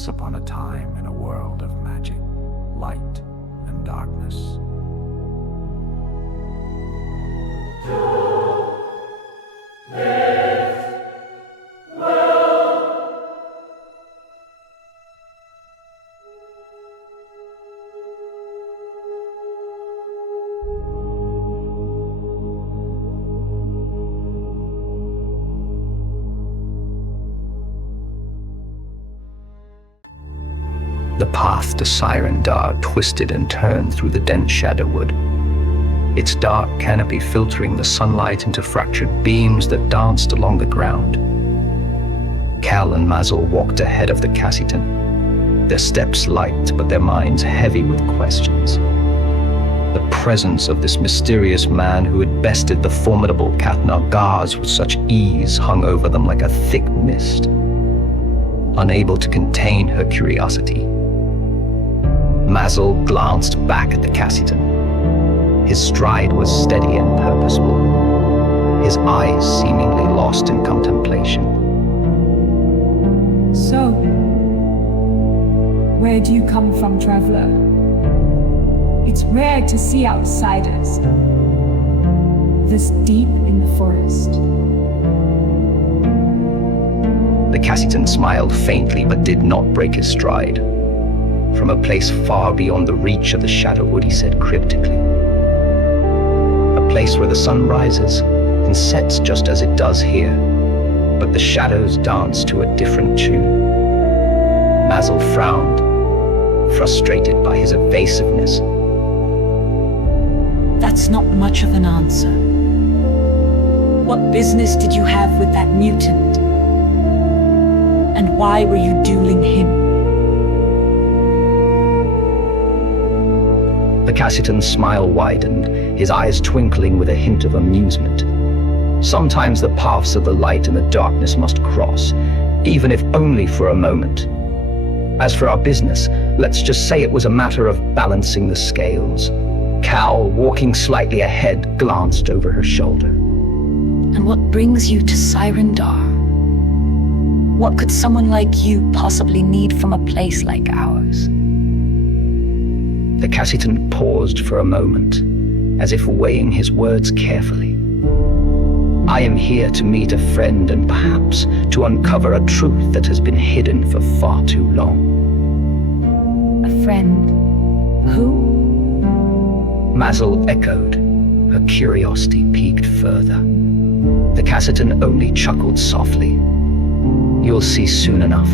once upon a time in a world of magic, light, and darkness. The path to Sirendar twisted and turned through the dense shadowwood, its dark canopy filtering the sunlight into fractured beams that danced along the ground. Cal and Mazel walked ahead of the Cassitan, their steps light but their minds heavy with questions. The presence of this mysterious man who had bested the formidable Kathnar Gars with such ease hung over them like a thick mist. Unable to contain her curiosity, Mazel glanced back at the Cassitan. His stride was steady and purposeful, his eyes seemingly lost in contemplation. So, where do you come from, traveler? It's rare to see outsiders this deep in the forest. The Cassitan smiled faintly but did not break his stride. From a place far beyond the reach of the shadowwood, he said cryptically. A place where the sun rises and sets just as it does here, but the shadows dance to a different tune. Mazel frowned, frustrated by his evasiveness. That's not much of an answer. What business did you have with that mutant? And why were you dueling him? The Cassitan's smile widened, his eyes twinkling with a hint of amusement. Sometimes the paths of the light and the darkness must cross, even if only for a moment. As for our business, let's just say it was a matter of balancing the scales. Cal, walking slightly ahead, glanced over her shoulder. And what brings you to Sirendar? What could someone like you possibly need from a place like ours? The Cassitan paused for a moment, as if weighing his words carefully. I am here to meet a friend and perhaps to uncover a truth that has been hidden for far too long. A friend? Who? Mazel echoed, her curiosity piqued further. The Cassitan only chuckled softly. You'll see soon enough.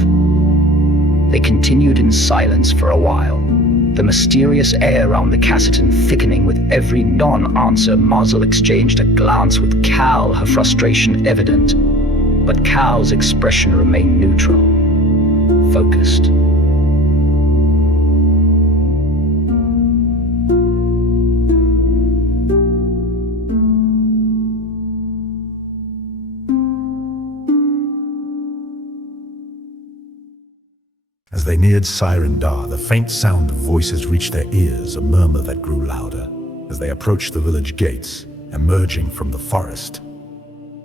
They continued in silence for a while, the mysterious air around the Cassitan thickening with every non-answer. Mazel exchanged a glance with Cal, her frustration evident, but Cal's expression remained neutral, focused. As they neared Sirendar, the faint sound of voices reached their ears, a murmur that grew louder. As they approached the village gates, emerging from the forest,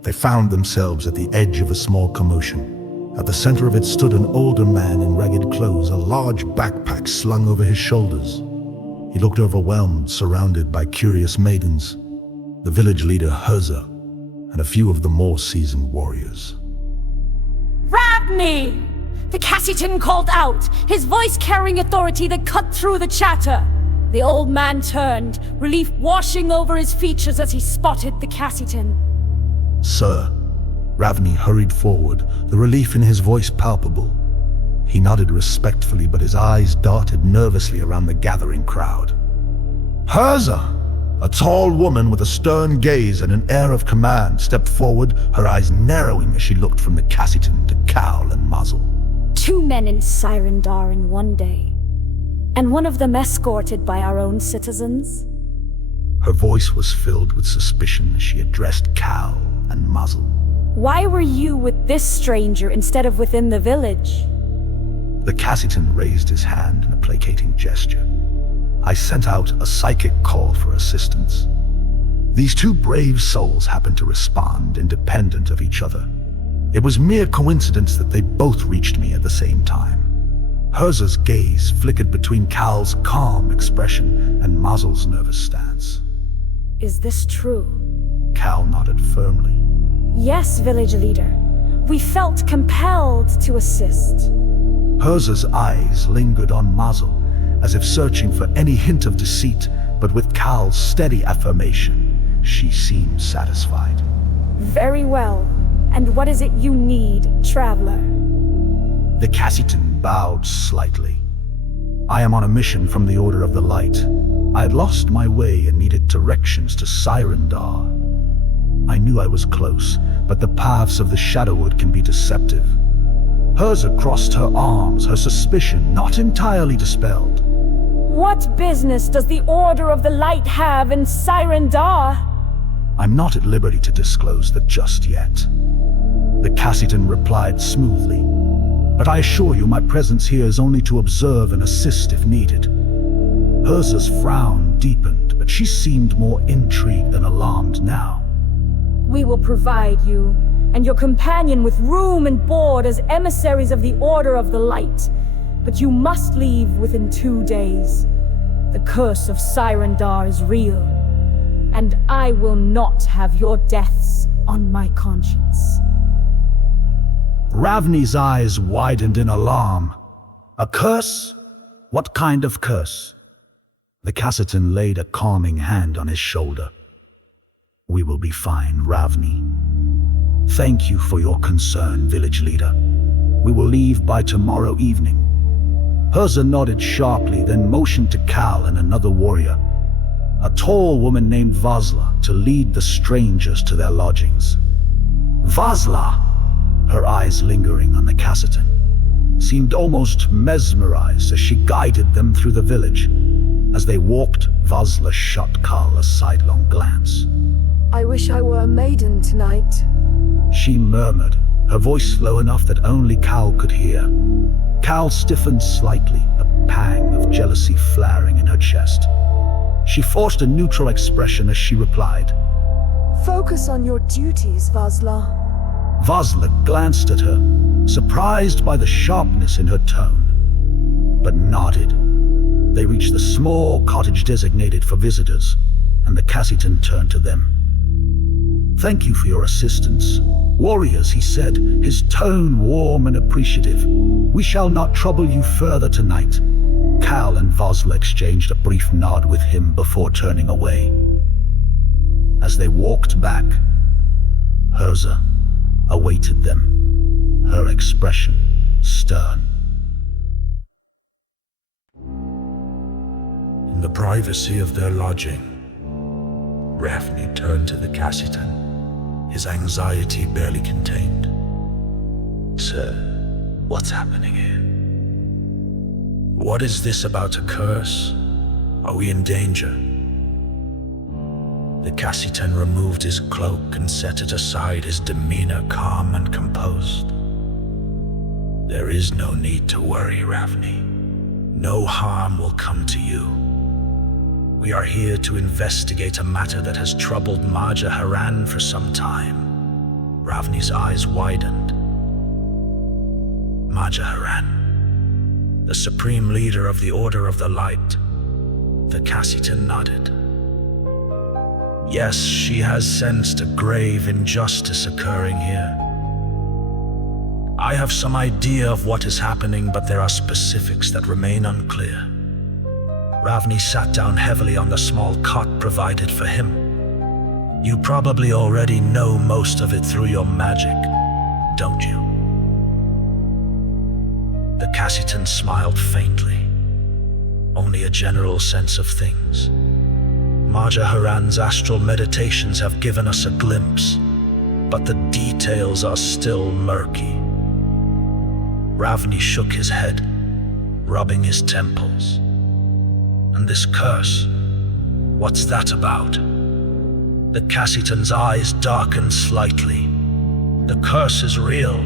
they found themselves at the edge of a small commotion. At the center of it stood an older man in ragged clothes, a large backpack slung over his shoulders. He looked overwhelmed, surrounded by curious maidens, the village leader Herza, and a few of the more seasoned warriors. Ravni! The Cassitan called out, his voice carrying authority that cut through the chatter. The old man turned, relief washing over his features as he spotted the Cassitan. Sir, Ravni hurried forward, the relief in his voice palpable. He nodded respectfully, but his eyes darted nervously around the gathering crowd. Herza, a tall woman with a stern gaze and an air of command, stepped forward, her eyes narrowing as she looked from the Cassitan to Cal and Mazel. 2 men in Sirendar in one day, and one of them escorted by our own citizens? Her voice was filled with suspicion as she addressed Cal and Mazel. Why were you with this stranger instead of within the village? The Cassitan raised his hand in a placating gesture. I sent out a psychic call for assistance. These 2 brave souls happened to respond independent of each other. It was mere coincidence that they both reached me at the same time. Herza's gaze flickered between Cal's calm expression and Mazel's nervous stance. Is this true? Cal nodded firmly. Yes, village leader. We felt compelled to assist. Herza's eyes lingered on Mazel, as if searching for any hint of deceit, but with Cal's steady affirmation, she seemed satisfied. Very well. And what is it you need, traveler? The Cassitan bowed slightly. I am on a mission from the Order of the Light. I had lost my way and needed directions to Sirendar. I knew I was close, but the paths of the Shadowwood can be deceptive. Herza crossed her arms, her suspicion not entirely dispelled. What business does the Order of the Light have in Sirendar? I'm not at liberty to disclose that just yet. The Cassitan replied smoothly. But I assure you my presence here is only to observe and assist if needed. Herza's frown deepened, but she seemed more intrigued than alarmed now. We will provide you and your companion with room and board as emissaries of the Order of the Light, but you must leave within 2 days. The curse of Sirendar is real, and I will not have your deaths on my conscience. Ravni's eyes widened in alarm. A curse? What kind of curse? The Cassitan laid a calming hand on his shoulder. We will be fine, Ravni. Thank you for your concern, village leader. We will leave by tomorrow evening. Herza nodded sharply, then motioned to Cal and another warrior, a tall woman named Vazla, to lead the strangers to their lodgings. Vazla, her eyes lingering on the Cassitan, seemed almost mesmerized as she guided them through the village. As they walked, Vazla shot Cal a sidelong glance. I wish I were a maiden tonight. She murmured, her voice low enough that only Cal could hear. Cal stiffened slightly, a pang of jealousy flaring in her chest. She forced a neutral expression as she replied. Focus on your duties, Vazla. Vazla glanced at her, surprised by the sharpness in her tone, but nodded. They reached the small cottage designated for visitors, and the Cassitan turned to them. Thank you for your assistance. Warriors, he said, his tone warm and appreciative. We shall not trouble you further tonight. Cal and Vazla exchanged a brief nod with him before turning away. As they walked back, Herza awaited them, her expression stern. In the privacy of their lodging, Ravni turned to the Cassitan, his anxiety barely contained. Sir, what's happening here? What is this about a curse? Are we in danger? The Cassitan removed his cloak and set it aside, his demeanor calm and composed. There is no need to worry, Ravni. No harm will come to you. We are here to investigate a matter that has troubled Maja Haran for some time. Ravni's eyes widened. Maja Haran, the supreme leader of the Order of the Light. The Cassitan nodded. Yes, she has sensed a grave injustice occurring here. I have some idea of what is happening, but there are specifics that remain unclear. Ravni sat down heavily on the small cot provided for him. You probably already know most of it through your magic, don't you? The Cassitan smiled faintly. Only a general sense of things. Maja Haran's astral meditations have given us a glimpse, but the details are still murky. Ravni shook his head, rubbing his temples. And this curse, what's that about? The Cassitan's eyes darkened slightly. The curse is real,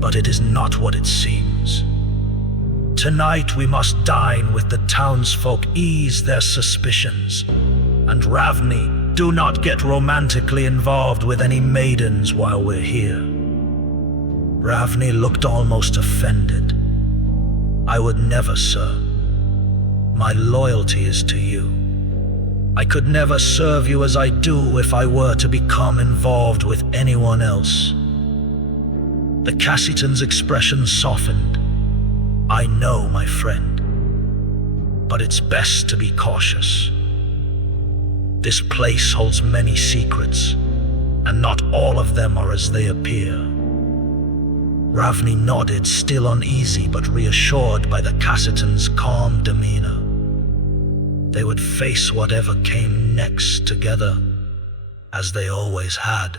but it is not what it seems. Tonight we must dine with the townsfolk, ease their suspicions. And Ravni, do not get romantically involved with any maidens while we're here. Ravni looked almost offended. I would never, sir. My loyalty is to you. I could never serve you as I do if I were to become involved with anyone else. The Cassiton's expression softened. I know, my friend, but it's best to be cautious. This place holds many secrets, and not all of them are as they appear. Ravni nodded, still uneasy but reassured by the Cassiton's calm demeanor. They would face whatever came next together, as they always had.